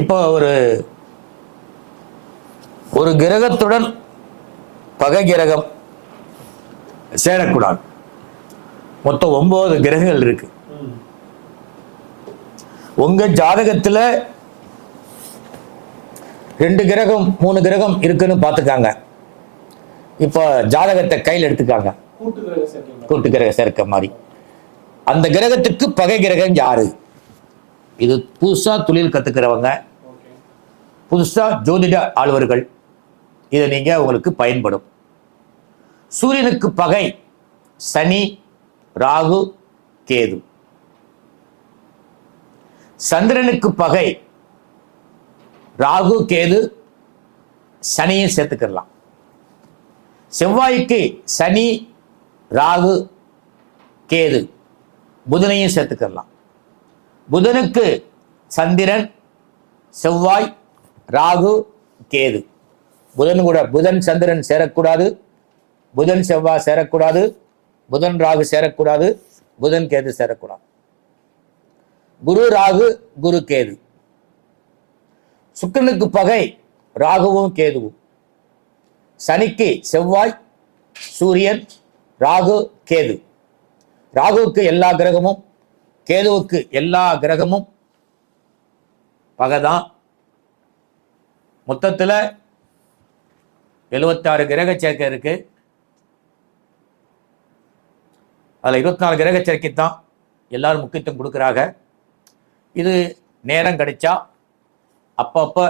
இப்போ ஒரு ஒரு கிரகத்துடன் பகை கிரகம் சேரக்கூடாது. மொத்தம் ஒன்பது கிரகங்கள் இருக்கு. உங்க ஜாதகத்துல ரெண்டு கிரகம் மூணு கிரகம் இருக்குன்னு பார்த்துக்காங்க. இப்போ ஜாதகத்தை கையில் எடுத்துக்காங்க. கூட்டு கிரக சேர்க்கை மாதிரி. கூட்டு கிரக சேர்க்க மாதிரி. அந்த கிரகத்துக்கு பகை கிரகம் யாரு? இது புதுசா தொழில் கத்துக்கிறவங்க. புதுசாக புதுசா ஜோதிட ஆளுவர்கள். இதை நீங்க உங்களுக்கு பயன்படும். சூரியனுக்கு பகை சனி ராகு கேது. சந்திரனுக்கு பகை ராகு கேது சனியை சேர்த்துக்கிடலாம். செவ்வாய்க்கு சனி ராகு கேது புதனையும் சேர்த்துக்கலாம் புதனுக்கு சந்திரன் செவ்வாய் ராகு கேது. புதன் கூட புதன் சந்திரன் சேரக்கூடாது. புதன் செவ்வாய் சேரக்கூடாது. புதன் ராகு சேரக்கூடாது. புதன் கேது சேரக்கூடாது. குரு ராகு குரு கேது. சுக்கனுக்கு பகை ராகுவும் கேதுவும். சனிக்கு செவ்வாய் சூரியன் ராகு கேது. ராகுவுக்கு எல்லா கிரகமும் கேதுவுக்கு எல்லா கிரகமும் பகைதான். மொத்தத்தில் எழுபத்தாறு கிரக சேர்க்கை இருக்கு. அதில் இருபத்தி நாலு கிரக சேர்க்கை தான் எல்லாரும் முக்கியத்துவம் கொடுக்குறாங்க. இது நேரம் கிடைச்சா அப்பப்போ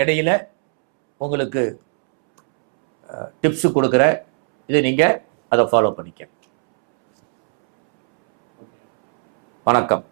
இடையில உங்களுக்கு டிப்ஸு கொடுக்குற இது நீங்கள் அதை ஃபாலோ பண்ணிக்க வணக்கம்.